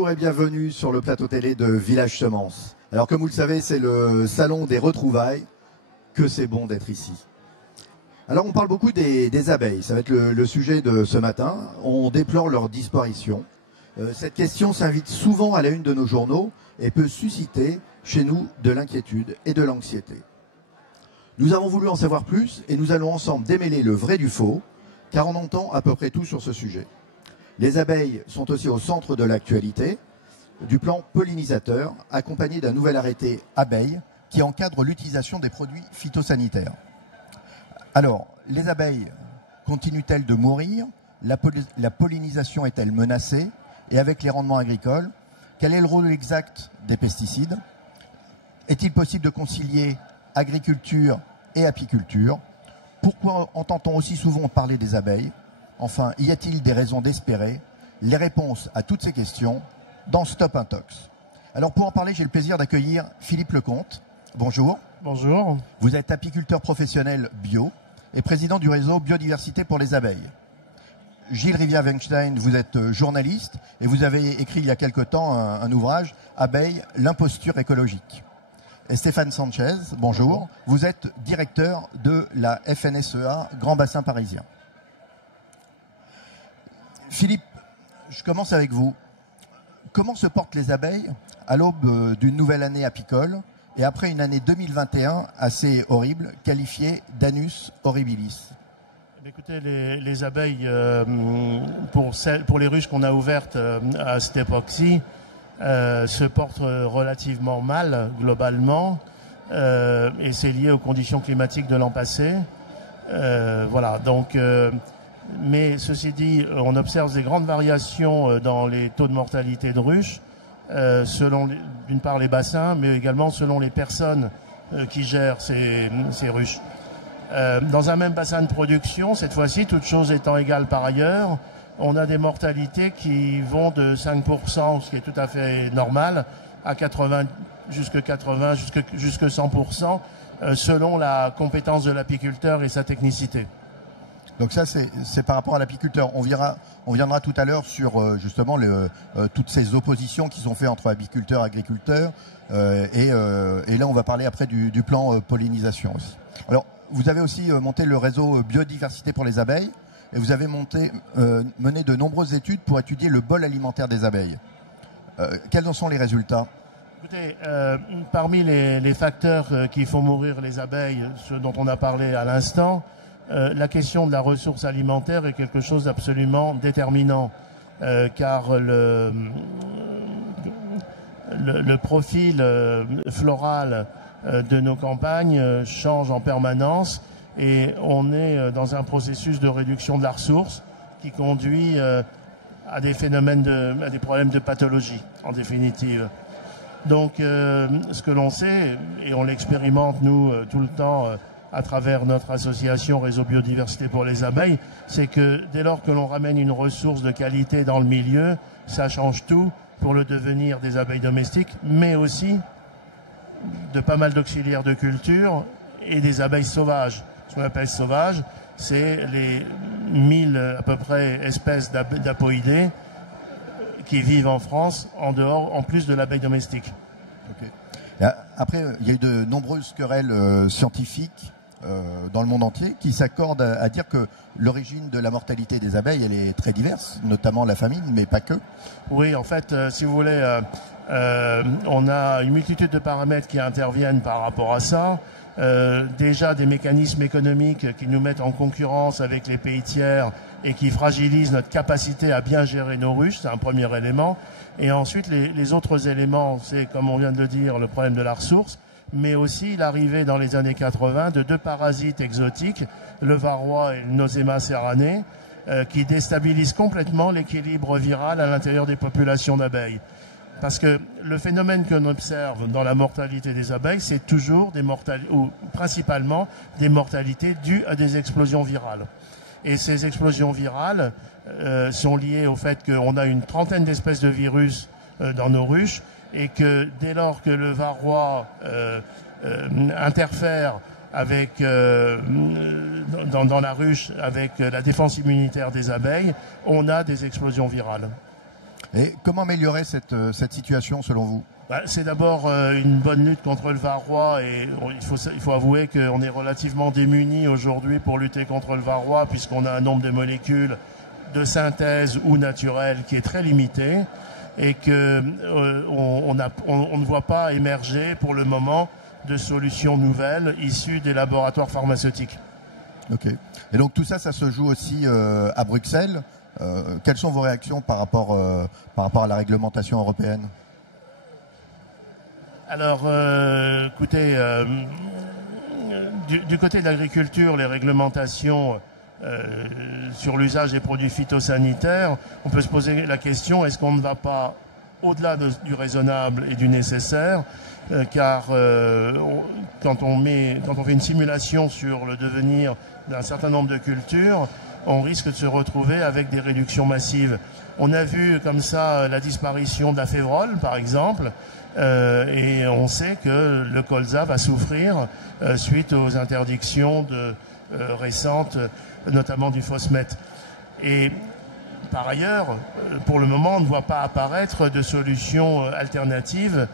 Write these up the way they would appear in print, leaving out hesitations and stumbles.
Bonjour et bienvenue sur le plateau télé de Village Semences. Alors comme vous le savez, c'est le salon des retrouvailles. Que c'est bon d'être ici. Alors on parle beaucoup des abeilles, ça va être le sujet de ce matin. On déplore leur disparition. Cette question s'invite souvent à la une de nos journaux et peut susciter chez nous de l'inquiétude et de l'anxiété. Nous avons voulu en savoir plus et nous allons ensemble démêler le vrai du faux, car on entend à peu près tout sur ce sujet. Les abeilles sont aussi au centre de l'actualité du plan pollinisateur, accompagné d'un nouvel arrêté abeilles qui encadre l'utilisation des produits phytosanitaires. Alors, les abeilles continuent-elles de mourir? La pollinisation est-elle menacée? Et avec les rendements agricoles, quel est le rôle exact des pesticides? Est-il possible de concilier agriculture et apiculture? Pourquoi entend-on aussi souvent parler des abeilles? Enfin, y a-t-il des raisons d'espérer? Les réponses à toutes ces questions dans Stop Intox. Alors pour en parler, j'ai le plaisir d'accueillir Philippe Lecomte. Bonjour. Bonjour. Vous êtes apiculteur professionnel bio et président du réseau Biodiversité pour les abeilles. Gilles Rivière-Weinstein, vous êtes journaliste et vous avez écrit il y a quelque temps un ouvrage, Abeilles, l'imposture écologique. Et Stéphane Sanchez, bonjour. Vous êtes directeur de la FNSEA Grand Bassin Parisien. Philippe, je commence avec vous. Comment se portent les abeilles à l'aube d'une nouvelle année apicole et après une année 2021 assez horrible, qualifiée d'annus horribilis? Écoutez, les abeilles, pour les ruches qu'on a ouvertes à cette époque-ci, se portent relativement mal globalement, et c'est lié aux conditions climatiques de l'an passé. Voilà, donc... mais ceci dit, on observe des grandes variations dans les taux de mortalité de ruches, selon d'une part les bassins, mais également selon les personnes qui gèrent ces ruches. Dans un même bassin de production, cette fois-ci, toutes choses étant égales par ailleurs, on a des mortalités qui vont de 5%, ce qui est tout à fait normal, à 80, jusque 100%, selon la compétence de l'apiculteur et sa technicité. Donc ça, c'est par rapport à l'apiculteur. On viendra tout à l'heure sur justement toutes ces oppositions qui sont faites entre apiculteurs et agriculteurs. Et là, on va parler après du plan pollinisation aussi. Alors, vous avez aussi monté le réseau Biodiversité pour les abeilles. Et vous avez mené de nombreuses études pour étudier le bol alimentaire des abeilles. Quels en sont les résultats? Écoutez, parmi les facteurs qui font mourir les abeilles, ceux dont on a parlé à l'instant, la question de la ressource alimentaire est quelque chose d'absolument déterminant, car le profil floral de nos campagnes change en permanence et on est dans un processus de réduction de la ressource qui conduit à des phénomènes à des problèmes de pathologie, en définitive. Donc, ce que l'on sait, et on l'expérimente nous tout le temps à travers notre association Réseau Biodiversité pour les abeilles, c'est que dès lors que l'on ramène une ressource de qualité dans le milieu, ça change tout pour le devenir des abeilles domestiques, mais aussi de pas mal d'auxiliaires de culture et des abeilles sauvages. Ce qu'on appelle sauvages, c'est les 1000 à peu près espèces d'apoïdés qui vivent en France, en plus de l'abeille domestique. Okay. Après, il y a eu de nombreuses querelles scientifiques dans le monde entier qui s'accordent à dire que l'origine de la mortalité des abeilles, elle est très diverse, notamment la famine, mais pas que. Oui, en fait, si vous voulez, on a une multitude de paramètres qui interviennent par rapport à ça. Déjà des mécanismes économiques qui nous mettent en concurrence avec les pays tiers et qui fragilisent notre capacité à bien gérer nos ruches, c'est un premier élément. Et ensuite, les autres éléments, c'est, comme on vient de le dire, le problème de la ressource, mais aussi l'arrivée dans les années 80 de deux parasites exotiques, le varroa et le Nosema serranei, qui déstabilisent complètement l'équilibre viral à l'intérieur des populations d'abeilles. Parce que le phénomène qu'on observe dans la mortalité des abeilles, c'est toujours ou principalement des mortalités dues à des explosions virales. Et ces explosions virales sont liées au fait qu'on a une trentaine d'espèces de virus dans nos ruches et que dès lors que le varroa interfère avec, dans la ruche avec la défense immunitaire des abeilles, on a des explosions virales. Et comment améliorer cette situation selon vous? C'est d'abord une bonne lutte contre le varroa et il faut avouer qu'on est relativement démunis aujourd'hui pour lutter contre le varroa puisqu'on a un nombre de molécules de synthèse ou naturelles qui est très limité et que on ne voit pas émerger pour le moment de solutions nouvelles issues des laboratoires pharmaceutiques. Ok. Et donc tout ça, ça se joue aussi à Bruxelles. Quelles sont vos réactions par rapport à la réglementation européenne? Alors, écoutez, du côté de l'agriculture, les réglementations sur l'usage des produits phytosanitaires, on peut se poser la question, est-ce qu'on ne va pas au-delà du raisonnable et du nécessaire, car quand on fait une simulation sur le devenir d'un certain nombre de cultures, on risque de se retrouver avec des réductions massives. On a vu comme ça la disparition de la févrole, par exemple, et on sait que le colza va souffrir suite aux interdictions récentes, notamment du phosmètre. Et par ailleurs, pour le moment, on ne voit pas apparaître de solutions alternatives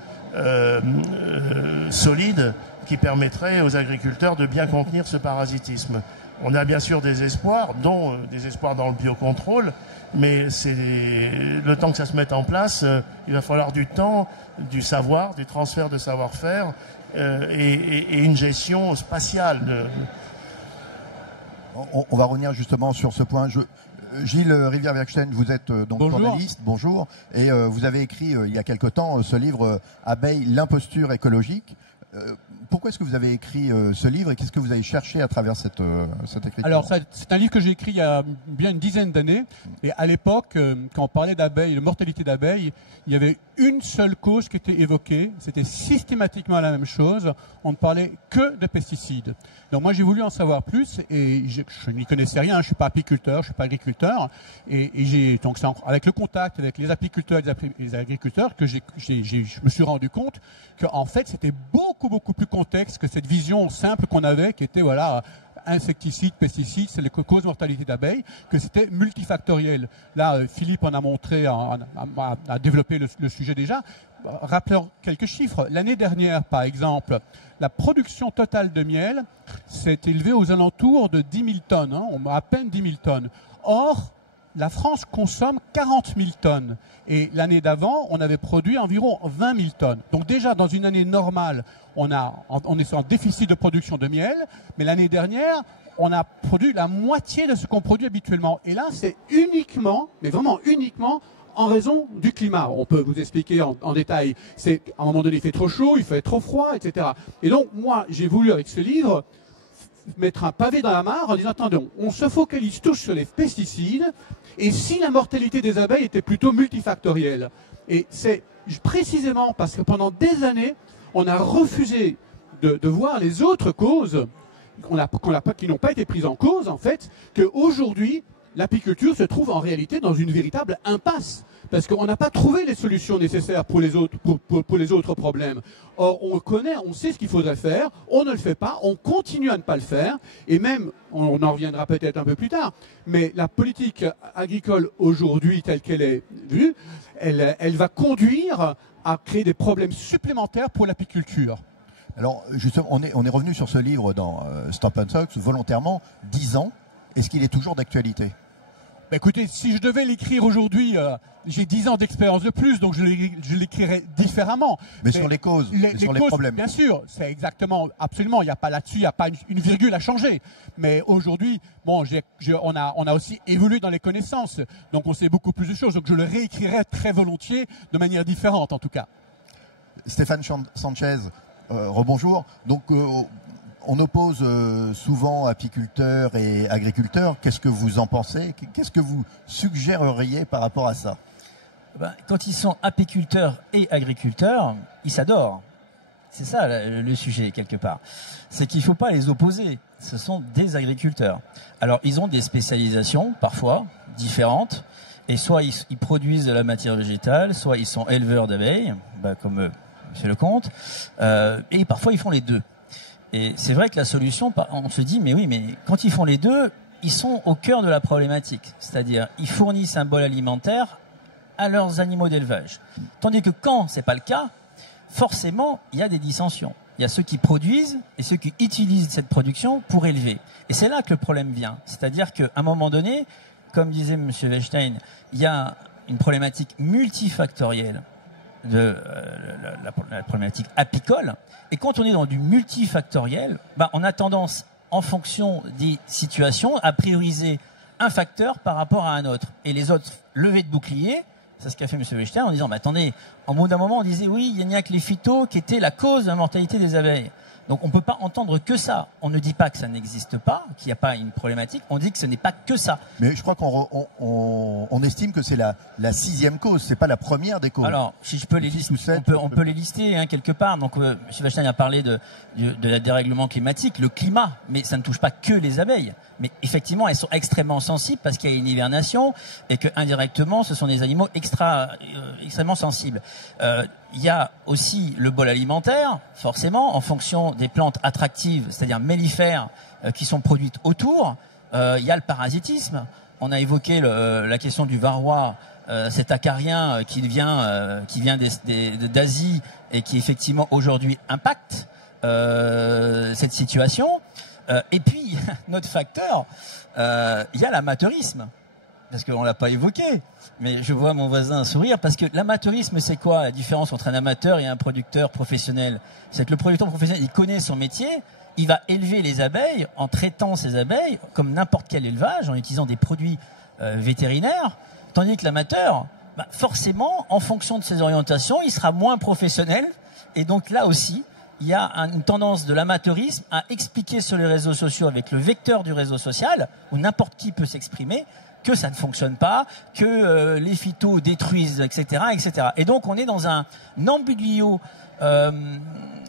solides qui permettraient aux agriculteurs de bien contenir ce parasitisme. On a bien sûr des espoirs, dont des espoirs dans le biocontrôle, mais c'est le temps que ça se mette en place, il va falloir du temps, du savoir, du transfert de savoir-faire et une gestion spatiale. On va revenir justement sur ce point. Gilles Rivière-Werkstein, vous êtes donc journaliste, bonjour, et vous avez écrit il y a quelque temps ce livre Abeilles, l'imposture écologique. Pourquoi est-ce que vous avez écrit ce livre et qu'est-ce que vous avez cherché à travers cette écriture? Alors, c'est un livre que j'ai écrit il y a bien une dizaine d'années. Et à l'époque, quand on parlait d'abeilles, de mortalité d'abeilles, il y avait une seule cause qui était évoquée. C'était systématiquement la même chose. On ne parlait que de pesticides. Donc moi, j'ai voulu en savoir plus et je n'y connaissais rien. Je ne suis pas apiculteur, je ne suis pas agriculteur. Et donc c'est avec le contact avec les apiculteurs et les agriculteurs que je me suis rendu compte qu'en fait, c'était beaucoup plus complexe que cette vision simple qu'on avait, qui était voilà, insecticides, pesticides, c'est les causes de mortalité d'abeilles, que c'était multifactoriel. Là, Philippe en a montré, a développé le sujet déjà. Rappelons quelques chiffres. L'année dernière, par exemple, la production totale de miel s'est élevée aux alentours de 10 000 tonnes, hein, à peine 10 000 tonnes. Or, la France consomme 40 000 tonnes. Et l'année d'avant, on avait produit environ 20 000 tonnes. Donc déjà, dans une année normale, on est sur un déficit de production de miel. Mais l'année dernière, on a produit la moitié de ce qu'on produit habituellement. Et là, c'est uniquement, mais vraiment uniquement, en raison du climat. On peut vous expliquer en détail. C'est à un moment donné, il fait trop chaud, il fait trop froid, etc. Et donc, moi, j'ai voulu, avec ce livre, mettre un pavé dans la mare en disant, attendez, on se focalise tous sur les pesticides, et si la mortalité des abeilles était plutôt multifactorielle. Et c'est précisément parce que pendant des années, on a refusé de voir les autres causes qui n'ont pas été prises en cause, en fait, qu'aujourd'hui, l'apiculture se trouve en réalité dans une véritable impasse. Parce qu'on n'a pas trouvé les solutions nécessaires pour les autres problèmes. Or, on sait ce qu'il faudrait faire, on ne le fait pas, on continue à ne pas le faire, et même, on en reviendra peut-être un peu plus tard, mais la politique agricole aujourd'hui, telle qu'elle est vue, elle va conduire à créer des problèmes supplémentaires pour l'apiculture. Alors, justement, on est revenu sur ce livre dans Stamp & Sox, volontairement, 10 ans. Est-ce qu'il est toujours d'actualité? Bah écoutez, si je devais l'écrire aujourd'hui, j'ai 10 ans d'expérience de plus, donc je l'écrirais différemment. Mais sur les causes, sur les problèmes. Bien sûr, c'est exactement, absolument, il n'y a pas là-dessus, il n'y a pas une virgule à changer. Mais aujourd'hui, bon, on a aussi évolué dans les connaissances, donc on sait beaucoup plus de choses, donc je le réécrirais très volontiers, de manière différente en tout cas. Stéphane Sanchez, rebonjour. Donc, on oppose souvent apiculteurs et agriculteurs. Qu'est-ce que vous en pensez? Qu'est-ce que vous suggéreriez par rapport à ça? Quand ils sont apiculteurs et agriculteurs, ils s'adorent. C'est ça le sujet, quelque part. C'est qu'il ne faut pas les opposer. Ce sont des agriculteurs. Alors, ils ont des spécialisations, parfois, différentes. Et soit ils produisent de la matière végétale, soit ils sont éleveurs d'abeilles, comme M. Lecomte. Et parfois, ils font les deux. Et c'est vrai que la solution, on se dit, mais oui, mais quand ils font les deux, ils sont au cœur de la problématique. C'est-à-dire, ils fournissent un bol alimentaire à leurs animaux d'élevage. Tandis que quand c'est pas le cas, forcément, il y a des dissensions. Il y a ceux qui produisent et ceux qui utilisent cette production pour élever. Et c'est là que le problème vient. C'est-à-dire qu'à un moment donné, comme disait M. Weinstein, il y a une problématique multifactorielle de la problématique apicole. Et quand on est dans du multifactoriel, on a tendance, en fonction des situations, à prioriser un facteur par rapport à un autre. Et les autres levées de bouclier, c'est ce qu'a fait M. Weinstein en disant, attendez, en bout d'un moment, on disait, oui, il n'y a que les phytos qui étaient la cause de la mortalité des abeilles. Donc on ne peut pas entendre que ça. On ne dit pas que ça n'existe pas, qu'il n'y a pas une problématique, on dit que ce n'est pas que ça. Mais je crois qu'on estime que c'est la 6e cause, c'est pas la première des causes. Alors, si je peux les lister, on peut les lister quelque part. Donc M. Weinstein a parlé de la dérèglement climatique, le climat, mais ça ne touche pas que les abeilles. Mais effectivement, elles sont extrêmement sensibles parce qu'il y a une hivernation et que indirectement, ce sont des animaux extrêmement sensibles. Il y a aussi le bol alimentaire, forcément, en fonction des plantes attractives, c'est-à-dire mellifères, qui sont produites autour. Il y a le parasitisme. On a évoqué la question du varroa, cet acarien qui vient d'Asie et qui effectivement aujourd'hui impacte cette situation. Et puis, notre facteur, il y a l'amateurisme. Parce qu'on ne l'a pas évoqué, mais je vois mon voisin sourire, parce que l'amateurisme, c'est quoi la différence entre un amateur et un producteur professionnel? C'est que le producteur professionnel, il connaît son métier, il va élever les abeilles en traitant ces abeilles comme n'importe quel élevage, en utilisant des produits vétérinaires, tandis que l'amateur, forcément, en fonction de ses orientations, il sera moins professionnel, et donc là aussi, il y a une tendance de l'amateurisme à expliquer sur les réseaux sociaux avec le vecteur du réseau social, où n'importe qui peut s'exprimer, que ça ne fonctionne pas, que les phytos détruisent, etc., etc. Et donc on est dans un embryo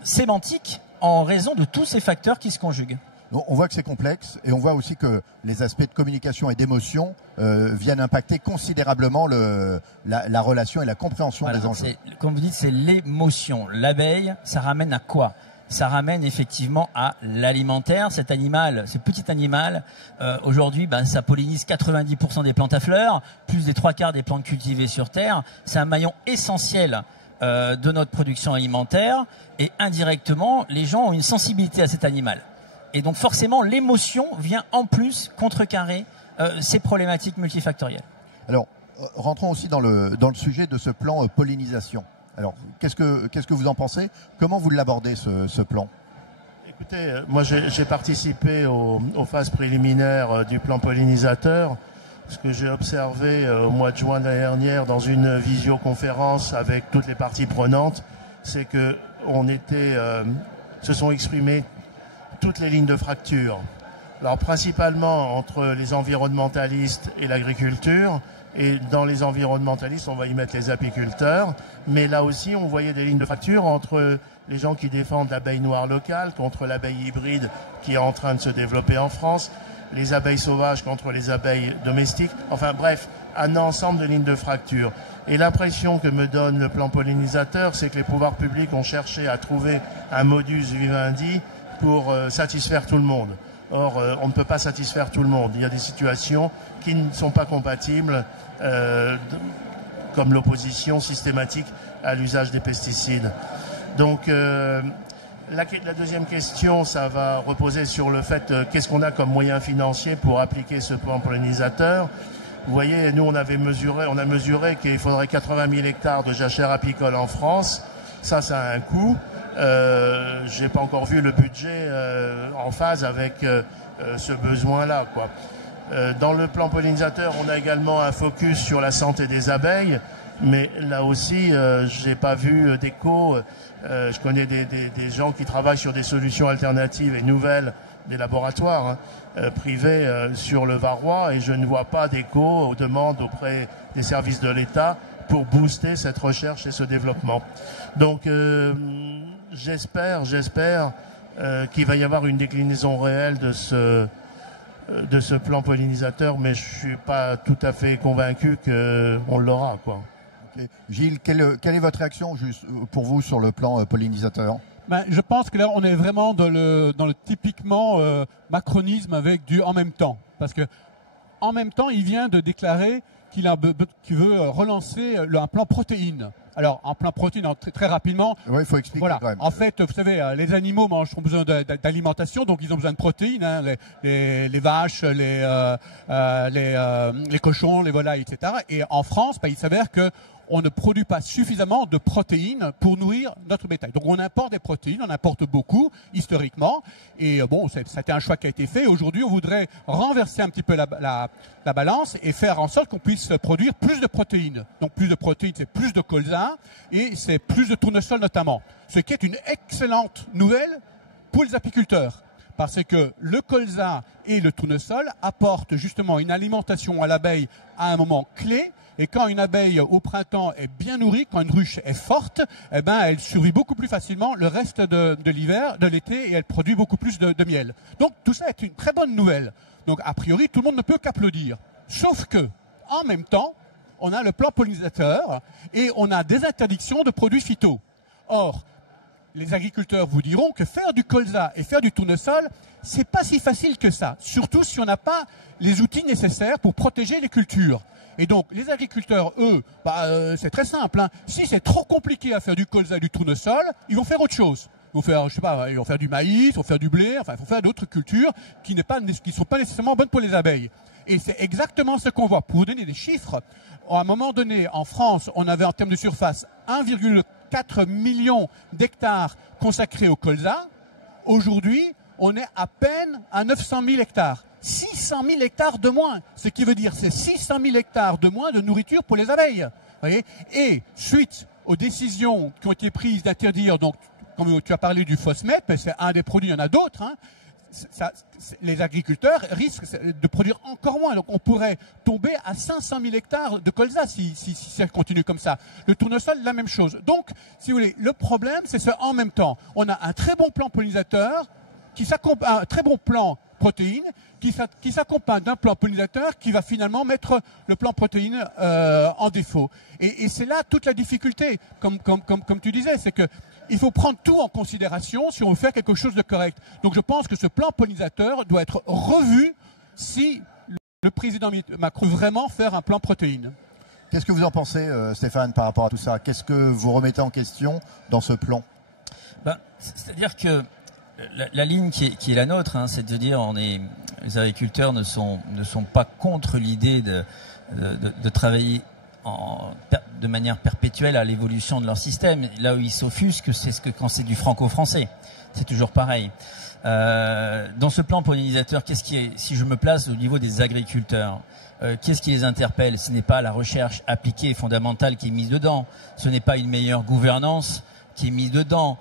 sémantique en raison de tous ces facteurs qui se conjuguent. On voit que c'est complexe et on voit aussi que les aspects de communication et d'émotion viennent impacter considérablement la relation et la compréhension des enjeux. Comme vous dites, c'est l'émotion. L'abeille, ça ramène à quoi? Ça ramène effectivement à l'alimentaire. Cet animal, ce petit animal, aujourd'hui, ça pollinise 90% des plantes à fleurs, plus des 3/4 des plantes cultivées sur Terre. C'est un maillon essentiel de notre production alimentaire et indirectement, les gens ont une sensibilité à cet animal. Et donc forcément, l'émotion vient en plus contrecarrer ces problématiques multifactorielles. Alors, rentrons aussi dans le sujet de ce plan pollinisation. Alors, qu'est-ce que vous en pensez? Comment vous l'abordez, ce plan? Écoutez, moi j'ai participé aux phases préliminaires du plan pollinisateur. Ce que j'ai observé au mois de juin de l'année dernière dans une visioconférence avec toutes les parties prenantes, c'est que se sont exprimées toutes les lignes de fracture. Alors principalement entre les environnementalistes et l'agriculture. Et dans les environnementalistes, on va y mettre les apiculteurs. Mais là aussi, on voyait des lignes de fracture entre les gens qui défendent l'abeille noire locale contre l'abeille hybride qui est en train de se développer en France, les abeilles sauvages contre les abeilles domestiques. Enfin bref, un ensemble de lignes de fracture. Et l'impression que me donne le plan pollinisateur, c'est que les pouvoirs publics ont cherché à trouver un modus vivendi pour satisfaire tout le monde. Or, on ne peut pas satisfaire tout le monde. Il y a des situations qui ne sont pas compatibles, comme l'opposition systématique à l'usage des pesticides. Donc, la deuxième question, ça va reposer sur le fait qu'est-ce qu'on a comme moyen financier pour appliquer ce plan pollinisateur. Vous voyez, nous, on a mesuré qu'il faudrait 80 000 hectares de jachères apicoles en France. Ça a un coût. J'ai pas encore vu le budget en phase avec ce besoin-là, quoi. Dans le plan pollinisateur, on a également un focus sur la santé des abeilles, mais là aussi, j'ai pas vu d'écho. Je connais des gens qui travaillent sur des solutions alternatives et nouvelles, des laboratoires privés sur le varroa, et je ne vois pas d'écho aux demandes auprès des services de l'État pour booster cette recherche et ce développement. Donc, j'espère qu'il va y avoir une déclinaison réelle de ce plan pollinisateur, mais je suis pas tout à fait convaincu qu'on l'aura, quoi. Okay. Gilles, quelle est votre réaction pour vous sur le plan pollinisateur? Je pense que là, on est vraiment dans le typiquement macronisme avec du en même temps. Parce que en même temps, il vient de déclarer qui veut relancer un plan protéines. Alors, un plan protéines, très rapidement. Oui, il faut expliquer voilà. quand même. En fait, vous savez, les animaux ont besoin d'alimentation, donc ils ont besoin de protéines. Hein, les vaches, les cochons, les volailles, etc. Et en France, il s'avère que on ne produit pas suffisamment de protéines pour nourrir notre bétail. Donc on importe des protéines, on importe beaucoup historiquement. Et bon, c'était un choix qui a été fait. Aujourd'hui, on voudrait renverser un petit peu la balance et faire en sorte qu'on puisse produire plus de protéines. Donc plus de protéines, c'est plus de colza et c'est plus de tournesol notamment. Ce qui est une excellente nouvelle pour les apiculteurs. Parce que le colza et le tournesol apportent justement une alimentation à l'abeille à un moment clé. Et quand une abeille au printemps est bien nourrie, quand une ruche est forte, eh ben elle survit beaucoup plus facilement le reste de l'hiver, de l'été, et elle produit beaucoup plus de miel. Donc tout ça est une très bonne nouvelle. Donc a priori, tout le monde ne peut qu'applaudir. Sauf que, en même temps, on a le plan pollinisateur et on a des interdictions de produits phyto. Or, les agriculteurs vous diront que faire du colza et faire du tournesol, c'est pas si facile que ça. Surtout si on n'a pas les outils nécessaires pour protéger les cultures. Et donc, les agriculteurs, eux, c'est très simple. Hein. Si c'est trop compliqué à faire du colza et du tournesol, ils vont faire autre chose. Ils vont faire, je sais pas, ils vont faire du maïs, ils vont faire du blé, enfin, ils vont faire d'autres cultures qui sont pas nécessairement bonnes pour les abeilles. Et c'est exactement ce qu'on voit. Pour vous donner des chiffres, à un moment donné, en France, on avait en termes de surface 1,4 million d'hectares consacrés au colza. Aujourd'hui, on est à peine à 900 000 hectares. 600 000 hectares de moins. Ce qui veut dire c'est 600 000 hectares de moins de nourriture pour les abeilles. Voyez, et suite aux décisions qui ont été prises d'interdire, donc comme tu as parlé du phosmet, mais c'est un des produits, il y en a d'autres, hein, les agriculteurs risquent de produire encore moins. Donc on pourrait tomber à 500 000 hectares de colza si ça continue comme ça. Le tournesol, la même chose. Donc, si vous voulez, le problème, c'est ce en même temps. On a un très bon plan pollinisateur, un très bon plan protéines, qui s'accompagne d'un plan pollinisateur qui va finalement mettre le plan protéines en défaut. Et c'est là toute la difficulté, comme tu disais, c'est que il faut prendre tout en considération si on veut faire quelque chose de correct. Donc je pense que ce plan pollinisateur doit être revu si le président Macron veut vraiment faire un plan protéines. Qu'est-ce que vous en pensez, Stéphane, par rapport à tout ça? Qu'est-ce que vous remettez en question dans ce plan? C'est-à-dire que la ligne qui est la nôtre, hein, c'est de dire les agriculteurs ne sont pas contre l'idée de travailler de manière perpétuelle à l'évolution de leur système. Là où ils s'offusquent, c'est quand c'est du franco-français. C'est toujours pareil. Dans ce plan pollinisateur, si je me place au niveau des agriculteurs, qu'est-ce qui les interpelle? Ce n'est pas la recherche appliquée et fondamentale qui est mise dedans. Ce n'est pas une meilleure gouvernance qui est mise dedans.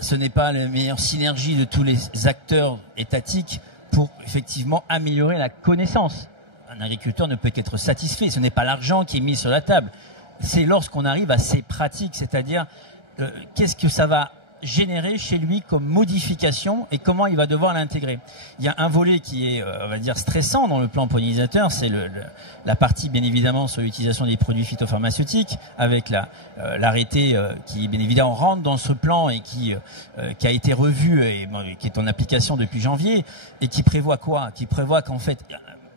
Ce n'est pas la meilleure synergie de tous les acteurs étatiques pour effectivement améliorer la connaissance. Un agriculteur ne peut qu'être satisfait. Ce n'est pas l'argent qui est mis sur la table. C'est lorsqu'on arrive à ces pratiques, c'est-à-dire qu'est-ce que ça va générer chez lui comme modification et comment il va devoir l'intégrer. Il y a un volet qui est, on va dire, stressant dans le plan pollinisateur, c'est la partie, bien évidemment, sur l'utilisation des produits phytopharmaceutiques, avec l'arrêté qui, bien évidemment, rentre dans ce plan et qui a été revu et qui est en application depuis janvier, et qui prévoit quoi? Qui prévoit qu'en fait,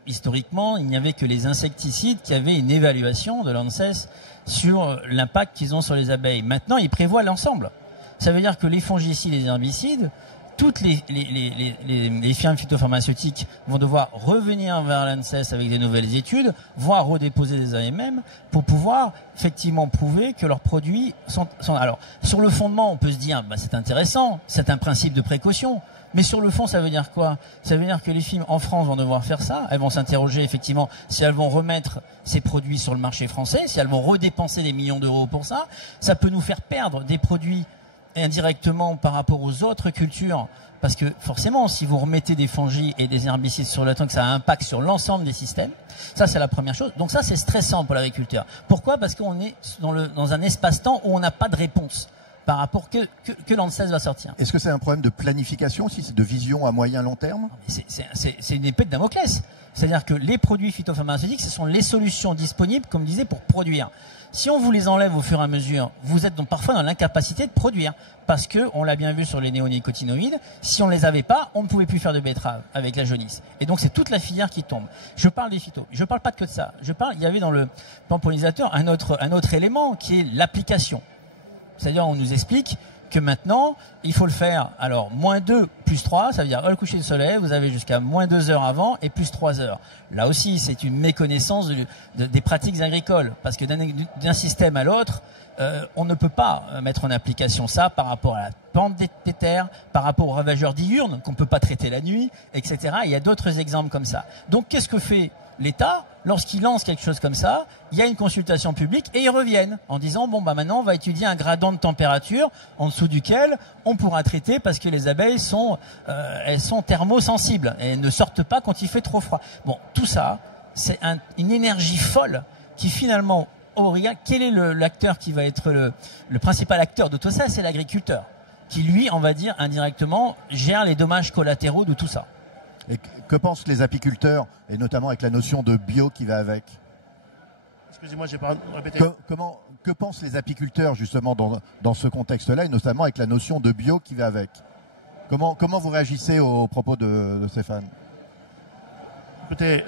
historiquement, il n'y avait que les insecticides qui avaient une évaluation de l'ANSES sur l'impact qu'ils ont sur les abeilles. Maintenant, il prévoit l'ensemble. Ça veut dire que les fongicides et les herbicides, toutes les firmes phytopharmaceutiques vont devoir revenir vers l'ANSES avec des nouvelles études, voire redéposer des AMM pour pouvoir effectivement prouver que leurs produits sont... Alors, sur le fondement, on peut se dire, c'est intéressant, c'est un principe de précaution. Mais sur le fond, ça veut dire quoi? Ça veut dire que les firmes en France vont devoir faire ça. Elles vont s'interroger effectivement si elles vont remettre ces produits sur le marché français, si elles vont redépenser des millions d'euros pour ça. Ça peut nous faire perdre des produits indirectement par rapport aux autres cultures, parce que forcément, si vous remettez des fongies et des herbicides sur le temps, que ça a un impact sur l'ensemble des systèmes, ça c'est la première chose. Donc ça c'est stressant pour l'agriculteur. Pourquoi? Parce qu'on est dans un espace-temps où on n'a pas de réponse. par rapport que l'ANSES va sortir. Est-ce que c'est un problème de planification aussi, c'est de vision à moyen long terme? C'est une épée de Damoclès. C'est-à-dire que les produits phytopharmaceutiques, ce sont les solutions disponibles, comme je disais, pour produire. Si on vous les enlève au fur et à mesure, vous êtes donc parfois dans l'incapacité de produire. Parce que, on l'a bien vu sur les néonicotinoïdes, si on ne les avait pas, on ne pouvait plus faire de betterave avec la jaunisse. Et donc c'est toute la filière qui tombe. Je parle des phytos. Je ne parle pas que de ça. Il y avait dans le plan pollinisateur un autre élément qui est l'application. C'est-à-dire, on nous explique que maintenant, il faut le faire. Alors, -2, +3, ça veut dire, le coucher du soleil, vous avez jusqu'à -2 heures avant et +3 heures. Là aussi, c'est une méconnaissance des pratiques agricoles. Parce que d'un système à l'autre, on ne peut pas mettre en application ça par rapport à la pente des terres, par rapport aux ravageurs diurnes qu'on ne peut pas traiter la nuit, etc. Il y a d'autres exemples comme ça. Donc, qu'est-ce que fait l'État? Lorsqu'il lance quelque chose comme ça, il y a une consultation publique et ils reviennent en disant bon bah maintenant on va étudier un gradient de température en dessous duquel on pourra traiter parce que les abeilles elles sont thermosensibles et elles ne sortent pas quand il fait trop froid. Bon, tout ça, c'est une énergie folle qui finalement quel est l'acteur qui va être le principal acteur de tout ça? C'est l'agriculteur qui lui, on va dire indirectement, gère les dommages collatéraux de tout ça. Et que pensent les apiculteurs, et notamment avec la notion de bio qui va avec? Excusez-moi, j'ai pas répété. Que pensent les apiculteurs justement dans ce contexte-là, et notamment avec la notion de bio qui va avec? Comment vous réagissez aux propos de Stéphane? Écoutez,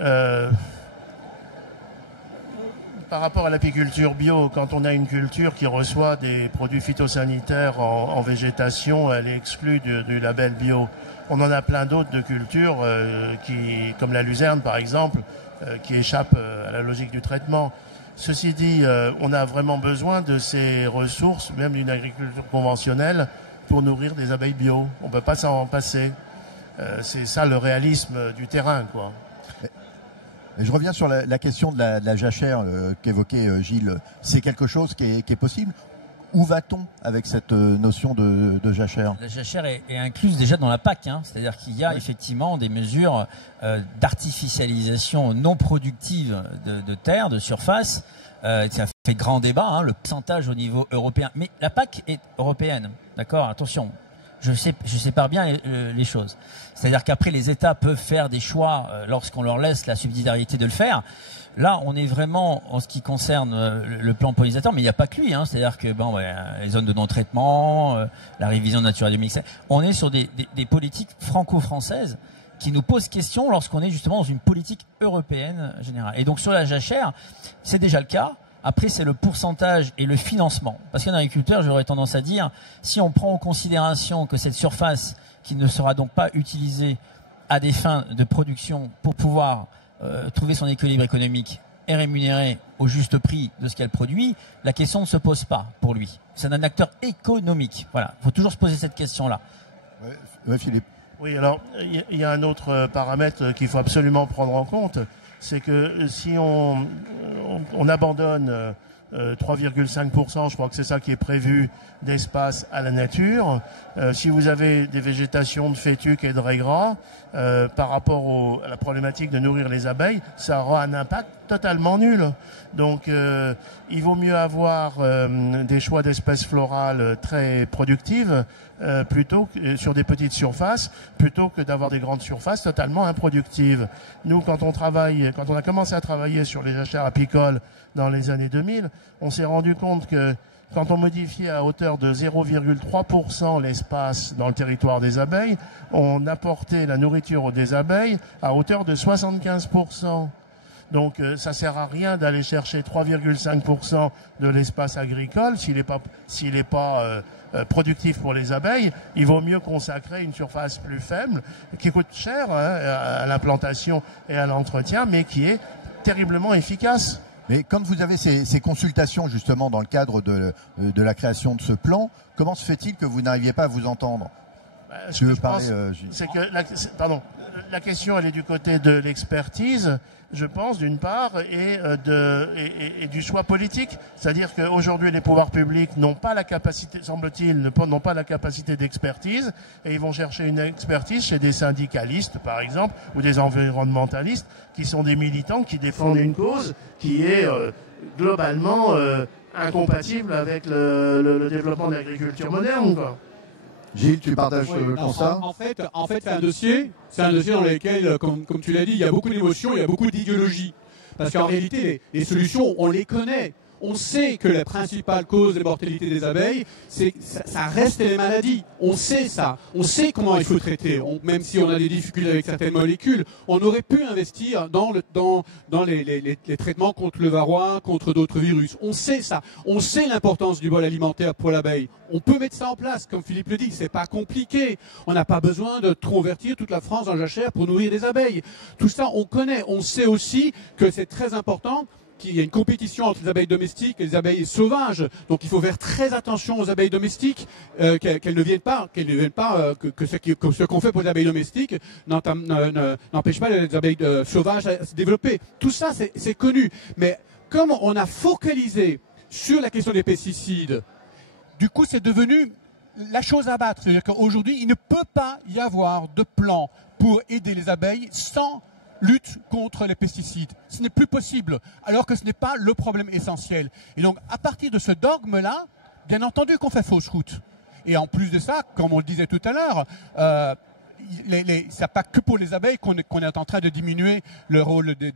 par rapport à l'apiculture bio, quand on a une culture qui reçoit des produits phytosanitaires en végétation, elle est exclue du label bio. On en a plein d'autres de cultures, comme la luzerne par exemple, qui échappent à la logique du traitement. Ceci dit, on a vraiment besoin de ces ressources, même d'une agriculture conventionnelle, pour nourrir des abeilles bio. On ne peut pas s'en passer. C'est ça le réalisme du terrain, quoi. Et je reviens sur la question de la jachère qu'évoquait Gilles. C'est quelque chose qui est possible? Où va-t-on avec cette notion de jachère? La jachère est incluse déjà dans la PAC, hein. C'est-à-dire qu'il y a effectivement des mesures d'artificialisation non productive de terre, de surface. Ça fait grand débat, hein, le pourcentage au niveau européen. Mais la PAC est européenne, d'accord? Attention, je sépare bien les choses. C'est-à-dire qu'après, les États peuvent faire des choix lorsqu'on leur laisse la subsidiarité de le faire. Là, on est vraiment en ce qui concerne le plan pollinisateur, mais il n'y a pas que lui. Hein. C'est-à-dire que les zones de non-traitement, la révision de Natura 2005, on est sur des politiques franco-françaises qui nous posent question lorsqu'on est justement dans une politique européenne générale. Et donc sur la jachère, c'est déjà le cas. Après, c'est le pourcentage et le financement. Parce qu'un agriculteur, j'aurais tendance à dire, si on prend en considération que cette surface qui ne sera donc pas utilisée à des fins de production pour pouvoir trouver son équilibre économique est rémunérée au juste prix de ce qu'elle produit, la question ne se pose pas pour lui. C'est un acteur économique. Voilà, il faut toujours se poser cette question-là. Ouais, Philippe. Oui, alors, il y a un autre paramètre qu'il faut absolument prendre en compte, c'est que si on abandonne 3,5%, je crois que c'est ça qui est prévu, d'espace à la nature, si vous avez des végétations de fétuques et de raies-gras, par rapport à la problématique de nourrir les abeilles, ça aura un impact totalement nul. Donc il vaut mieux avoir des choix d'espèces florales très productives plutôt que, sur des petites surfaces, plutôt que d'avoir des grandes surfaces totalement improductives. Nous, quand on a commencé à travailler sur les jachères apicoles dans les années 2000, on s'est rendu compte que quand on modifiait à hauteur de 0,3% l'espace dans le territoire des abeilles, on apportait la nourriture des abeilles à hauteur de 75%. Donc ça sert à rien d'aller chercher 3,5% de l'espace agricole s'il n'est pas productif pour les abeilles. Il vaut mieux consacrer une surface plus faible, qui coûte cher à l'implantation et à l'entretien, mais qui est terriblement efficace. Mais quand vous avez ces consultations justement dans le cadre de la création de ce plan, comment se fait-il que vous n'arriviez pas à vous entendre? Tu veux parler, c'est que la question, elle est du côté de l'expertise, je pense, d'une part, et du choix politique. C'est-à-dire qu'aujourd'hui, les pouvoirs publics n'ont pas la capacité, semble-t-il, n'ont pas la capacité d'expertise, et ils vont chercher une expertise chez des syndicalistes, par exemple, ou des environnementalistes, qui sont des militants qui défendent une cause qui est globalement incompatible avec le développement de l'agriculture moderne, quoi. Gilles, tu partages le constat? En fait, c'est un dossier dans lequel, comme tu l'as dit, il y a beaucoup d'émotions, il y a beaucoup d'idéologie. Parce qu'en réalité, les solutions, on les connaît. On sait que la principale cause de mortalité des abeilles, ça reste les maladies. On sait ça. On sait comment il faut traiter. Même si on a des difficultés avec certaines molécules, on aurait pu investir dans les traitements contre le varroa, contre d'autres virus. On sait ça. On sait l'importance du bol alimentaire pour l'abeille. On peut mettre ça en place, comme Philippe le dit. C'est pas compliqué. On n'a pas besoin de convertir toute la France en jachère pour nourrir des abeilles. Tout ça, on connaît. On sait aussi que c'est très important qu'il y a une compétition entre les abeilles domestiques et les abeilles sauvages. Donc il faut faire très attention aux abeilles domestiques, qu'elles ne viennent pas, que ce qu'on fait pour les abeilles domestiques n'empêche pas les abeilles sauvages à se développer. Tout ça, c'est connu. Mais comme on a focalisé sur la question des pesticides, du coup, c'est devenu la chose à battre. C'est-à-dire qu'aujourd'hui, il ne peut pas y avoir de plan pour aider les abeilles sans lutte contre les pesticides. Ce n'est plus possible, alors que ce n'est pas le problème essentiel. Et donc, à partir de ce dogme-là, bien entendu qu'on fait fausse route. Et en plus de ça, comme on le disait tout à l'heure, c'est pas que pour les abeilles qu'on est en train de diminuer le rôle des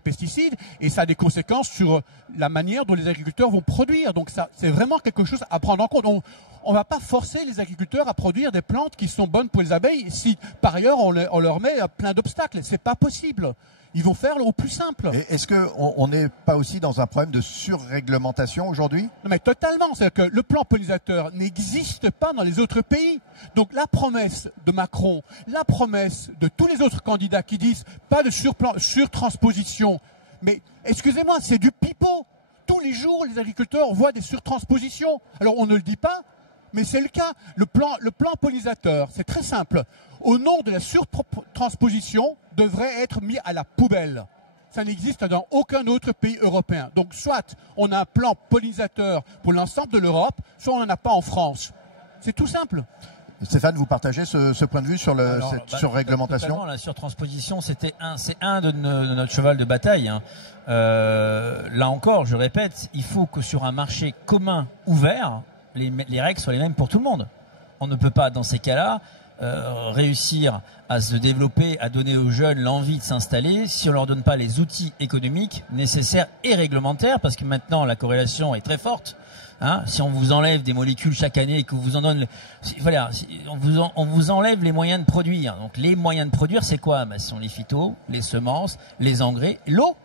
pesticides, et ça a des conséquences sur la manière dont les agriculteurs vont produire. Donc ça, c'est vraiment quelque chose à prendre en compte. On ne va pas forcer les agriculteurs à produire des plantes qui sont bonnes pour les abeilles si par ailleurs on leur met plein d'obstacles. C'est pas possible. Ils vont faire au plus simple. Est-ce qu'on n'est pas aussi dans un problème de surréglementation aujourd'hui? Non mais totalement. C'est-à-dire que le plan pollinisateur n'existe pas dans les autres pays. Donc la promesse de Macron, la promesse de tous les autres candidats qui disent pas de surtransposition. Mais excusez-moi, c'est du pipeau. Tous les jours, les agriculteurs voient des surtranspositions. Alors on ne le dit pas, mais c'est le cas. Le plan pollinisateur, c'est très simple. Au nom de la surtransposition, devrait être mis à la poubelle. Ça n'existe dans aucun autre pays européen. Donc soit on a un plan pollinisateur pour l'ensemble de l'Europe, soit on n'en a pas en France. C'est tout simple. Stéphane, vous partagez ce point de vue sur cette surréglementation? La surtransposition, c'est un de notre cheval de bataille. Hein. Là encore, je répète, il faut que sur un marché commun ouvert, les règles soient les mêmes pour tout le monde. On ne peut pas, dans ces cas-là, réussir à se développer, à donner aux jeunes l'envie de s'installer si on leur donne pas les outils économiques nécessaires et réglementaires, parce que maintenant la corrélation est très forte. Hein, si on vous enlève des molécules chaque année et que vous en donne, on vous enlève les moyens de produire. Donc les moyens de produire, c'est quoi? Ce sont les phytos, les semences, les engrais, l'eau.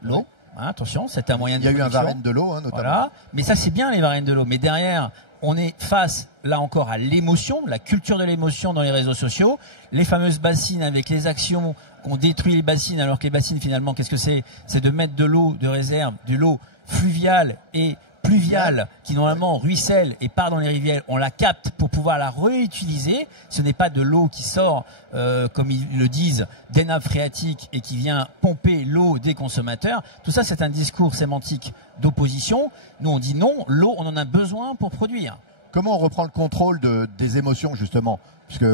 L'eau. Hein, attention, c'est un moyen de production. Il y a eu un varenne de l'eau, hein, notamment. Voilà. Mais ça, c'est bien les varennes de l'eau. Mais derrière, on est face, là encore, à l'émotion, la culture de l'émotion dans les réseaux sociaux. Les fameuses bassines avec les actions qu'on détruit les bassines, alors que les bassines, finalement, qu'est-ce que c'est? C'est de mettre de l'eau de réserve, de l'eau fluviale et pluviale qui normalement ruisselle et part dans les rivières, on la capte pour pouvoir la réutiliser. Ce n'est pas de l'eau qui sort, comme ils le disent, des nappes phréatiques et qui vient pomper l'eau des consommateurs. Tout ça, c'est un discours sémantique d'opposition. Nous, on dit non, l'eau, on en a besoin pour produire. Comment on reprend le contrôle des émotions, justement? Puisque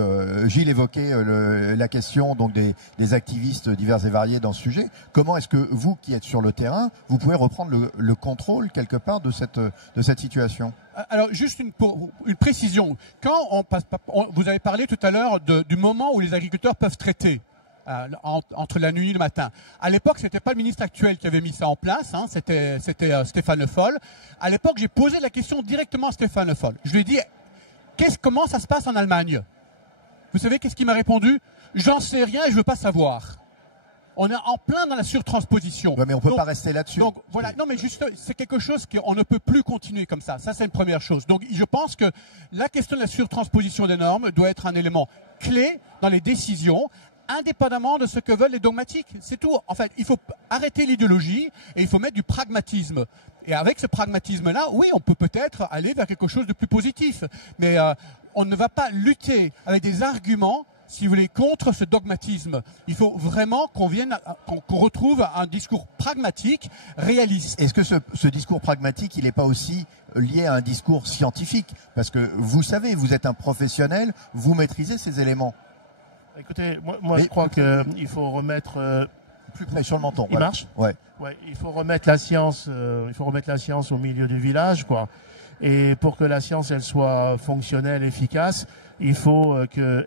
Gilles évoquait la question donc des activistes divers et variés dans ce sujet. Comment est-ce que vous, qui êtes sur le terrain, vous pouvez reprendre le contrôle quelque part de cette situation? Alors, juste une précision. Quand vous avez parlé tout à l'heure du moment où les agriculteurs peuvent traiter. Entre la nuit et le matin. À l'époque, c'était pas le ministre actuel qui avait mis ça en place, hein, c'était Stéphane Le Foll. À l'époque, j'ai posé la question directement à Stéphane Le Foll. Je lui ai dit, comment ça se passe en Allemagne? Vous savez qu'est-ce qu'il m'a répondu? J'en sais rien et je veux pas savoir. On est en plein dans la surtransposition. Ouais, mais on peut pas rester là-dessus. Donc voilà, non mais juste, c'est quelque chose qu'on ne peut plus continuer comme ça. Ça, c'est une première chose. Donc je pense que la question de la surtransposition des normes doit être un élément clé dans les décisions, indépendamment de ce que veulent les dogmatiques. C'est tout. En fait, il faut arrêter l'idéologie et il faut mettre du pragmatisme. Et avec ce pragmatisme-là, oui, on peut peut-être aller vers quelque chose de plus positif. Mais on ne va pas lutter avec des arguments, si vous voulez, contre ce dogmatisme. Il faut vraiment qu'on retrouve un discours pragmatique, réaliste. Est-ce que ce discours pragmatique, il n'est pas aussi lié à un discours scientifique? Parce que vous savez, vous êtes un professionnel, vous maîtrisez ces éléments. Écoutez, moi je crois qu'il faut remettre... plus près sur le menton. Il marche ? Ouais. Ouais, il faut remettre la science au milieu du village, quoi. Et pour que la science, elle soit fonctionnelle, efficace, il faut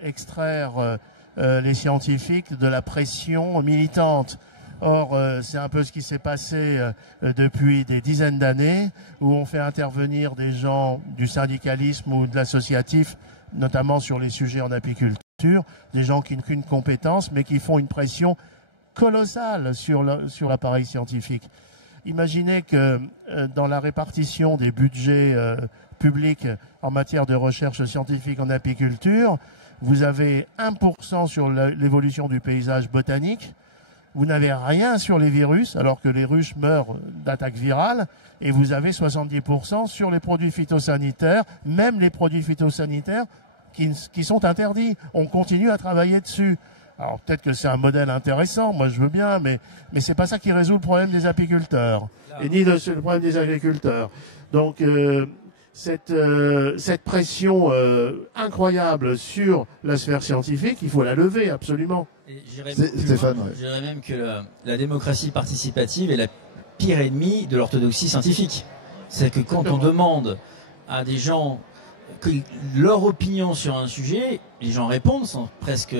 extraire les scientifiques de la pression militante. Or, c'est un peu ce qui s'est passé depuis des dizaines d'années, où on fait intervenir des gens du syndicalisme ou de l'associatif, notamment sur les sujets en apiculture, des gens qui n'ont qu'une compétence, mais qui font une pression colossale sur l'appareil scientifique. Imaginez que dans la répartition des budgets publics en matière de recherche scientifique en apiculture, vous avez 1% sur l'évolution du paysage botanique, vous n'avez rien sur les virus, alors que les ruches meurent d'attaque virale, et vous avez 70% sur les produits phytosanitaires, même les produits phytosanitaires qui sont interdits. On continue à travailler dessus. Alors peut-être que c'est un modèle intéressant, moi je veux bien, mais c'est pas ça qui résout le problème des apiculteurs, et ni le problème des agriculteurs. Donc cette pression incroyable sur la sphère scientifique, il faut la lever absolument. Stéphane, je dirais même que la démocratie participative est la pire ennemie de l'orthodoxie scientifique. C'est que quand on demande à des gens leur opinion sur un sujet, les gens répondent, sont presque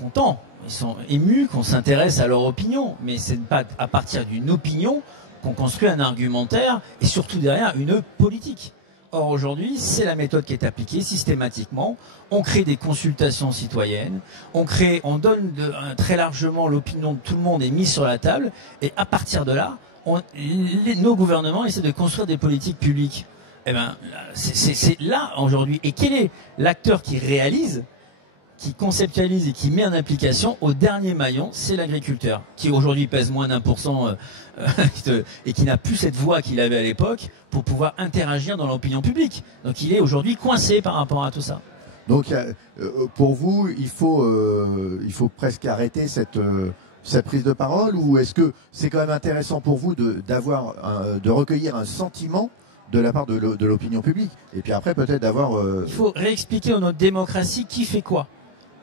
contents, ils sont émus qu'on s'intéresse à leur opinion, mais c'est pas à partir d'une opinion qu'on construit un argumentaire et surtout derrière une politique. Or aujourd'hui, c'est la méthode qui est appliquée systématiquement. On crée des consultations citoyennes, on donne très largement l'opinion de tout le monde est mise sur la table, et à partir de là, nos gouvernements essaient de construire des politiques publiques. Eh ben, c'est là aujourd'hui. Et quel est l'acteur qui réalise, qui conceptualise et qui met en application au dernier maillon? C'est l'agriculteur, qui aujourd'hui pèse moins d'1% et qui n'a plus cette voix qu'il avait à l'époque pour pouvoir interagir dans l'opinion publique. Donc il est aujourd'hui coincé par rapport à tout ça. Donc pour vous, il faut presque arrêter cette prise de parole, ou est-ce que c'est quand même intéressant pour vous de recueillir un sentiment de la part de l'opinion publique, et puis après peut-être d'avoir... Il faut réexpliquer dans notre démocratie qui fait quoi.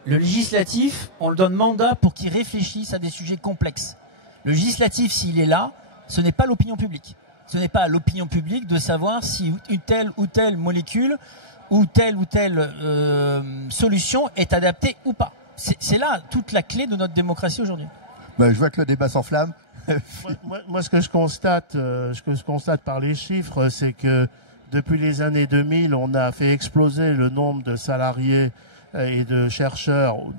Le législatif, on le donne mandat pour qu'il réfléchisse à des sujets complexes. Le législatif, s'il est là, ce n'est pas l'opinion publique. Ce n'est pas à l'opinion publique de savoir si une telle ou telle molécule ou telle solution est adaptée ou pas. C'est là toute la clé de notre démocratie aujourd'hui. Je vois que le débat s'enflamme. Moi, ce que je constate par les chiffres, c'est que depuis les années 2000, on a fait exploser le nombre de salariés et de chercheurs ou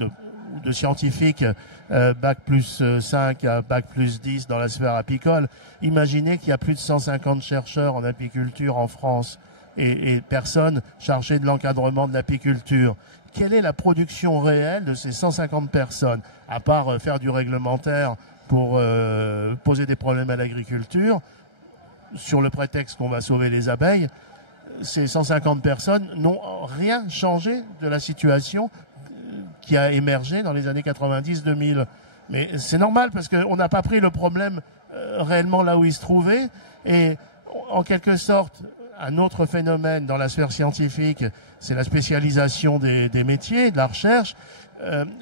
de scientifiques bac plus 5 à bac plus 10 dans la sphère apicole. Imaginez qu'il y a plus de 150 chercheurs en apiculture en France et personnes chargées de l'encadrement de l'apiculture. Quelle est la production réelle de ces 150 personnes, à part faire du réglementaire pour poser des problèmes à l'agriculture, sur le prétexte qu'on va sauver les abeilles? Ces 150 personnes n'ont rien changé de la situation qui a émergé dans les années 90-2000. Mais c'est normal, parce qu'on n'a pas pris le problème réellement là où il se trouvait. Et en quelque sorte, un autre phénomène dans la sphère scientifique, c'est la spécialisation des métiers, de la recherche.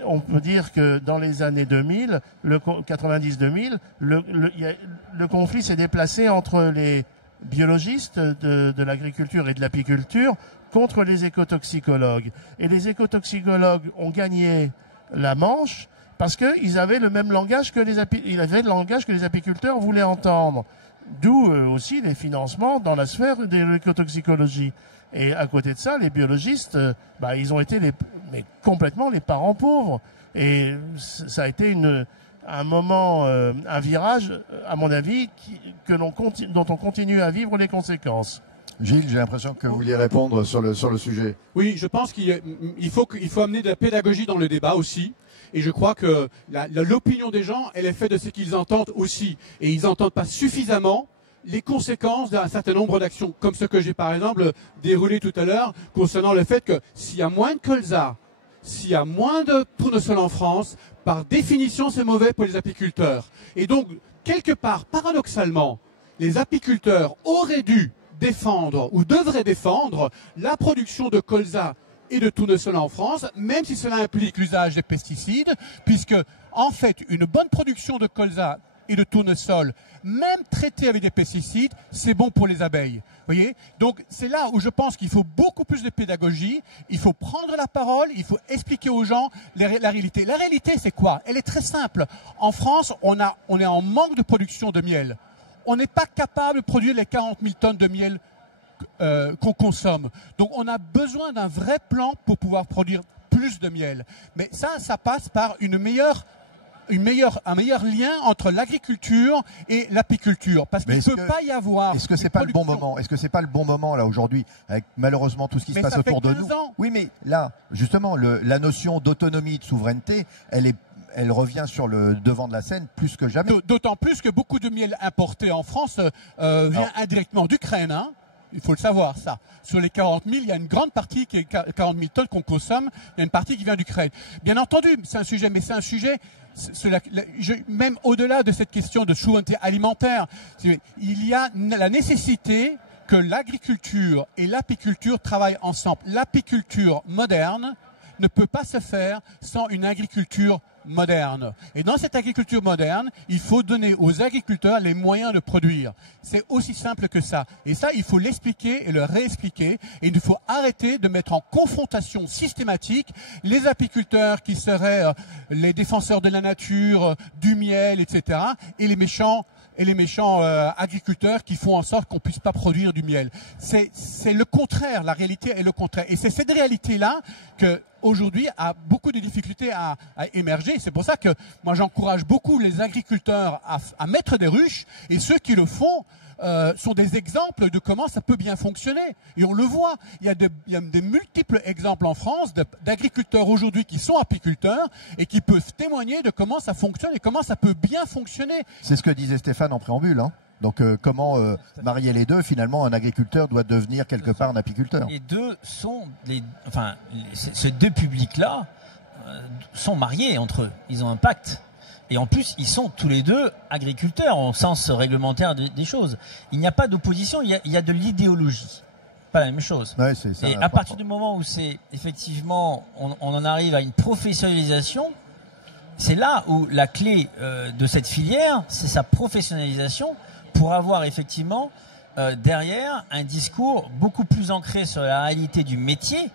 On peut dire que dans les années 2000, 90-2000, le conflit s'est déplacé entre les biologistes de l'agriculture et de l'apiculture contre les écotoxicologues. Et les écotoxicologues ont gagné la manche parce qu'ils avaient le même langage que les apiculteurs voulaient entendre. D'où aussi les financements dans la sphère de l'écotoxicologie. Et à côté de ça, les biologistes, ils ont été complètement les parents pauvres. Et ça a été un moment, un virage, à mon avis, dont on continue à vivre les conséquences. Gilles, j'ai l'impression que vous vouliez répondre sur le sujet. Oui, je pense qu'il faut amener de la pédagogie dans le débat aussi. Et je crois que l'opinion des gens, elle est faite de ce qu'ils entendent aussi. Et ils n'entendent pas suffisamment les conséquences d'un certain nombre d'actions, comme ce que j'ai par exemple déroulé tout à l'heure concernant le fait que s'il y a moins de colza, s'il y a moins de tournesol en France, par définition c'est mauvais pour les apiculteurs. Et donc, quelque part, paradoxalement, les apiculteurs auraient dû défendre ou devraient défendre la production de colza et de tournesol en France, même si cela implique l'usage des pesticides, puisque en fait une bonne production de colza et de tournesol, même traité avec des pesticides, c'est bon pour les abeilles. Voyez, donc c'est là où je pense qu'il faut beaucoup plus de pédagogie, il faut prendre la parole, il faut expliquer aux gens la réalité. La réalité, c'est quoi? Elle est très simple. En France, on est en manque de production de miel. On n'est pas capable de produire les 40 000 tonnes de miel qu'on consomme. Donc on a besoin d'un vrai plan pour pouvoir produire plus de miel. Mais ça passe par un meilleur lien entre l'agriculture et l'apiculture, parce qu'il ne peut pas y avoir. Est-ce que c'est pas le bon moment? Est-ce que c'est pas le bon moment là aujourd'hui, avec malheureusement tout ce qui se passe autour de nous? Oui, mais là, justement, la notion d'autonomie, de souveraineté, elle revient sur le devant de la scène plus que jamais. D'autant plus que beaucoup de miel importé en France vient indirectement d'Ukraine. Hein. Il faut le savoir, ça. Sur les 40 000, il y a une grande partie, qui est 40 000 tonnes qu'on consomme, il y a une partie qui vient d'Ukraine. Bien entendu, c'est un sujet, mais c'est un sujet, même au-delà de cette question de souveraineté alimentaire, il y a la nécessité que l'agriculture et l'apiculture travaillent ensemble. L'apiculture moderne ne peut pas se faire sans une agriculture moderne. Et dans cette agriculture moderne, il faut donner aux agriculteurs les moyens de produire. C'est aussi simple que ça. Et ça, il faut l'expliquer et le réexpliquer. Et il faut arrêter de mettre en confrontation systématique les apiculteurs qui seraient les défenseurs de la nature, du miel, etc. et les méchants agriculteurs qui font en sorte qu'on puisse pas produire du miel. C'est le contraire, la réalité est le contraire. Et c'est cette réalité-là que aujourd'hui a beaucoup de difficultés à émerger. C'est pour ça que moi j'encourage beaucoup les agriculteurs à mettre des ruches, et ceux qui le font sont des exemples de comment ça peut bien fonctionner. Et on le voit, il y a des multiples exemples en France d'agriculteurs aujourd'hui qui sont apiculteurs et qui peuvent témoigner de comment ça fonctionne et comment ça peut bien fonctionner. C'est ce que disait Stéphane en préambule. Hein. Donc comment marier les deux? Finalement, un agriculteur doit devenir quelque part un apiculteur. Les deux sont ces deux publics-là sont mariés entre eux. Ils ont un pacte. Et en plus, ils sont tous les deux agriculteurs au sens réglementaire des choses. Il n'y a pas d'opposition, il y a de l'idéologie. Pas la même chose. Ouais, c'est ça, et à partir du moment où c'est effectivement, on en arrive à une professionnalisation, c'est là où la clé de cette filière, c'est sa professionnalisation pour avoir effectivement derrière un discours beaucoup plus ancré sur la réalité du métier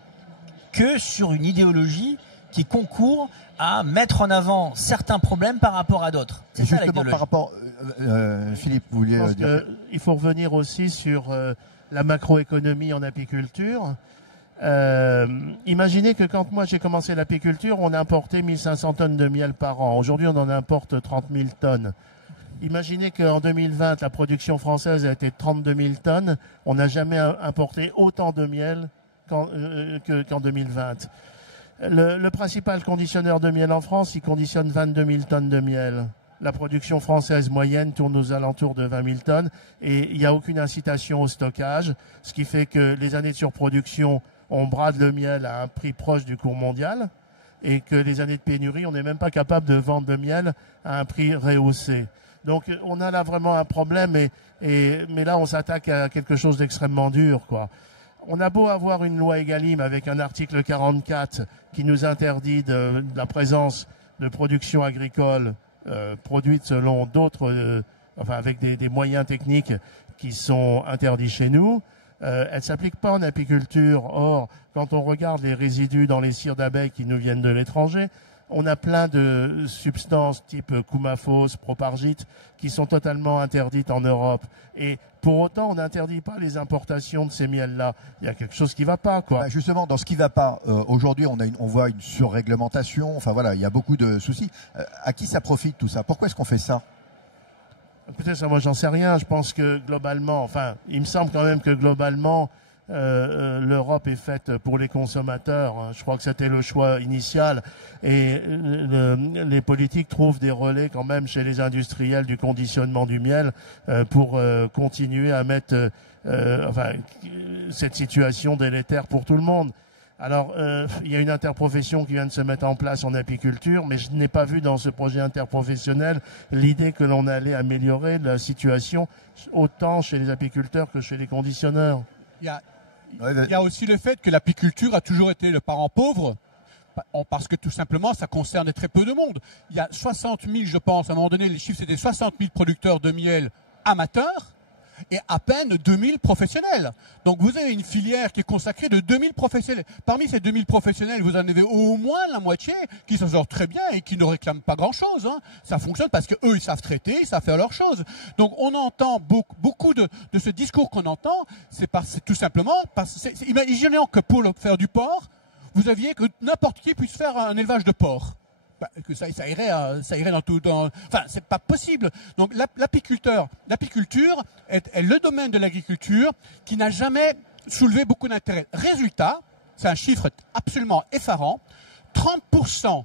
que sur une idéologie qui concourt à mettre en avant certains problèmes par rapport à d'autres. C'est ça l'idéologie. Par rapport, Philippe, vous vouliez dire? Il faut revenir aussi sur la macroéconomie en apiculture. Imaginez que quand moi j'ai commencé l'apiculture, on importait 1500 tonnes de miel par an. Aujourd'hui, on en importe 30 000 tonnes. Imaginez qu'en 2020, la production française a été de 32 000 tonnes. On n'a jamais importé autant de miel qu'en 2020. Le principal conditionneur de miel en France, il conditionne 22 000 tonnes de miel. La production française moyenne tourne aux alentours de 20 000 tonnes et il n'y a aucune incitation au stockage, ce qui fait que les années de surproduction, on brade le miel à un prix proche du cours mondial et que les années de pénurie, on n'est même pas capable de vendre le miel à un prix rehaussé. Donc on a là vraiment un problème, mais là on s'attaque à quelque chose d'extrêmement dur, quoi. On a beau avoir une loi Egalim avec un article 44 qui nous interdit de la présence de production agricole produite selon d'autres, avec des moyens techniques qui sont interdits chez nous. Elle ne s'applique pas en apiculture. Or, quand on regarde les résidus dans les cires d'abeilles qui nous viennent de l'étranger, on a plein de substances type coumaphos, propargite qui sont totalement interdites en Europe. Et pour autant, on n'interdit pas les importations de ces miels-là. Il y a quelque chose qui ne va pas, quoi. Bah justement, dans ce qui ne va pas, aujourd'hui, on voit une surréglementation. Enfin voilà, il y a beaucoup de soucis. À qui ça profite tout ça? Pourquoi est-ce qu'on fait ça? Écoutez, ça, moi, j'en sais rien. Je pense que globalement, il me semble quand même que globalement, l'Europe est faite pour les consommateurs. Je crois que c'était le choix initial. Et les politiques trouvent des relais quand même chez les industriels du conditionnement du miel pour continuer à mettre cette situation délétère pour tout le monde. Alors, il y a une interprofession qui vient de se mettre en place en apiculture, mais je n'ai pas vu dans ce projet interprofessionnel l'idée que l'on allait améliorer la situation autant chez les apiculteurs que chez les conditionneurs. Il y a aussi le fait que l'apiculture a toujours été le parent pauvre, parce que tout simplement, ça concerne très peu de monde. Il y a 60 000, je pense, à un moment donné, les chiffres c'était 60 000 producteurs de miel amateurs, et à peine 2000 professionnels. Donc vous avez une filière qui est consacrée de 2000 professionnels. Parmi ces 2000 professionnels, vous en avez au moins la moitié qui s'en sortent très bien et qui ne réclament pas grand-chose. Hein. Ça fonctionne parce qu'eux, ils savent traiter, ils savent faire leurs choses. Donc on entend beaucoup de ce discours qu'on entend, c'est tout simplement parce que imaginons que pour faire du porc, vous aviez que n'importe qui puisse faire un élevage de porc. Que ça irait dans tout. Enfin, c'est pas possible. Donc, l'apiculture est le domaine de l'agriculture qui n'a jamais soulevé beaucoup d'intérêt. Résultat, c'est un chiffre absolument effarant. 30%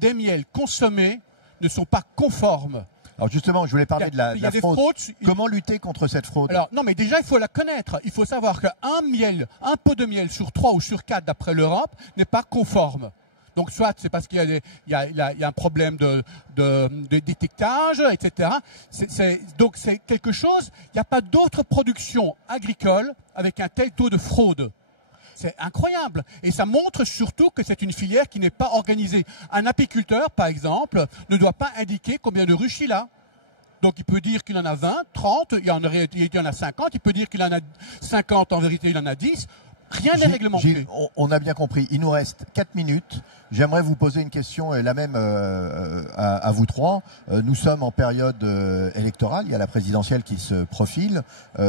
des miels consommés ne sont pas conformes. Alors justement, je voulais parler de la fraude. Comment lutter contre cette fraude? Alors, non, mais déjà, il faut la connaître. Il faut savoir qu'un pot de miel sur 3 ou sur 4 d'après l'Europe n'est pas conforme. Donc, soit c'est parce qu'il y a un problème de détectage, etc. Donc, c'est quelque chose, il n'y a pas d'autre production agricole avec un tel taux de fraude. C'est incroyable. Et ça montre surtout que c'est une filière qui n'est pas organisée. Un apiculteur, par exemple, ne doit pas indiquer combien de ruches il a. Donc, il peut dire qu'il en a 20, 30, il y en a 50, il peut dire qu'il en a 50, en vérité, il en a 10. Rien n'est réglementé. Gilles, on a bien compris. Il nous reste 4 minutes. J'aimerais vous poser une question, et la même à vous trois. Nous sommes en période électorale. Il y a la présidentielle qui se profile.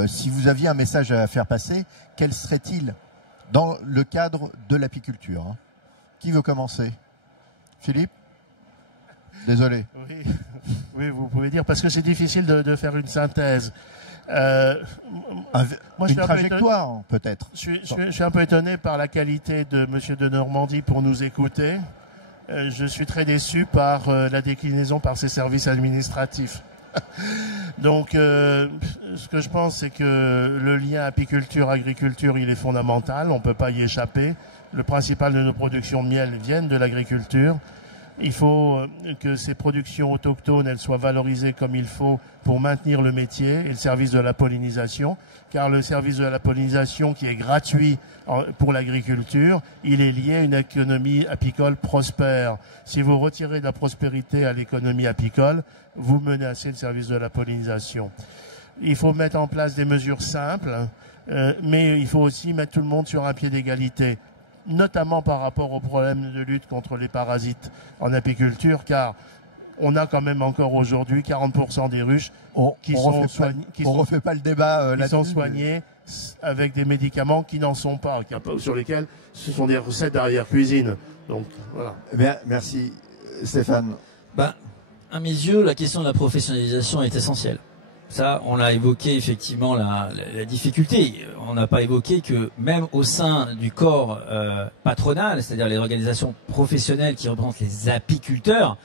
Si vous aviez un message à faire passer, quel serait-il dans le cadre de l'apiculture, hein? Qui veut commencer? Philippe? Désolé. Oui, vous pouvez dire, parce que c'est difficile de faire une synthèse. Une trajectoire, peut-être. Je suis un peu étonné par la qualité de M. de Normandie pour nous écouter. Je suis très déçu par la déclinaison par ses services administratifs. Donc, ce que je pense, c'est que le lien apiculture-agriculture, il est fondamental. On ne peut pas y échapper. Le principal de nos productions de miel viennent de l'agriculture. Il faut que ces productions autochtones, elles soient valorisées comme il faut pour maintenir le métier et le service de la pollinisation, car le service de la pollinisation qui est gratuit pour l'agriculture, il est lié à une économie apicole prospère. Si vous retirez de la prospérité à l'économie apicole, vous menacez le service de la pollinisation. Il faut mettre en place des mesures simples, mais il faut aussi mettre tout le monde sur un pied d'égalité, notamment par rapport au problème de lutte contre les parasites en apiculture, car on a quand même encore aujourd'hui 40% des ruches qui sont soignées avec des médicaments qui n'en sont pas, sur lesquels ce sont des recettes d'arrière-cuisine. Donc voilà. Eh bien, merci Stéphane. À mes yeux, la question de la professionnalisation est essentielle. Ça, on l'a évoqué effectivement la difficulté. On n'a pas évoqué que même au sein du corps patronal, c'est-à-dire les organisations professionnelles qui représentent les apiculteurs,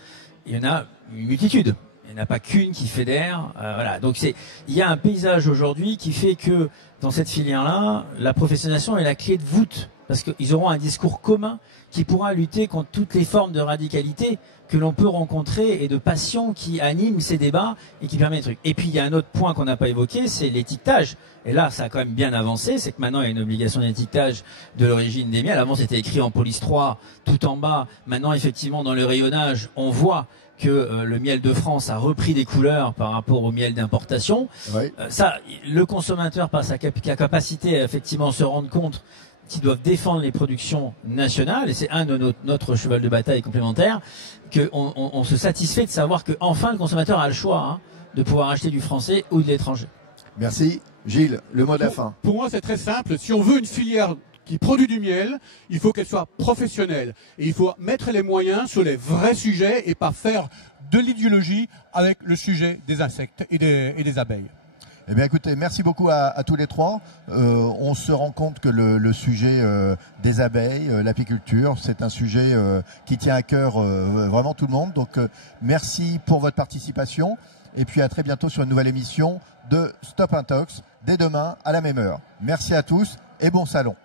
il y en a une multitude. Il n'y en a pas qu'une qui fédère. Voilà. Donc il y a un paysage aujourd'hui qui fait que dans cette filière-là, la professionnalisation est la clé de voûte, parce qu'ils auront un discours commun qui pourra lutter contre toutes les formes de radicalité que l'on peut rencontrer et de passion qui animent ces débats et qui permet des trucs. Et puis il y a un autre point qu'on n'a pas évoqué, c'est l'étiquetage. Et là, ça a quand même bien avancé, c'est que maintenant il y a une obligation d'étiquetage de l'origine des miels. Avant c'était écrit en police 3 tout en bas. Maintenant effectivement dans le rayonnage, on voit que le miel de France a repris des couleurs par rapport au miel d'importation. Oui. Ça, le consommateur par sa capacité à effectivement se rendre compte qui doivent défendre les productions nationales, et c'est un de notre cheval de bataille complémentaire, qu'on se satisfait de savoir que enfin le consommateur a le choix de pouvoir acheter du français ou de l'étranger. Merci. Gilles, le mot de la fin. Pour moi, c'est très simple. Si on veut une filière qui produit du miel, il faut qu'elle soit professionnelle. Et il faut mettre les moyens sur les vrais sujets et pas faire de l'idéologie avec le sujet des insectes et des abeilles. Eh bien, écoutez, merci beaucoup à tous les trois. On se rend compte que le sujet des abeilles, l'apiculture, c'est un sujet qui tient à cœur vraiment tout le monde. Donc, merci pour votre participation. Et puis, à très bientôt sur une nouvelle émission de Stop Intox, dès demain à la même heure. Merci à tous et bon salon.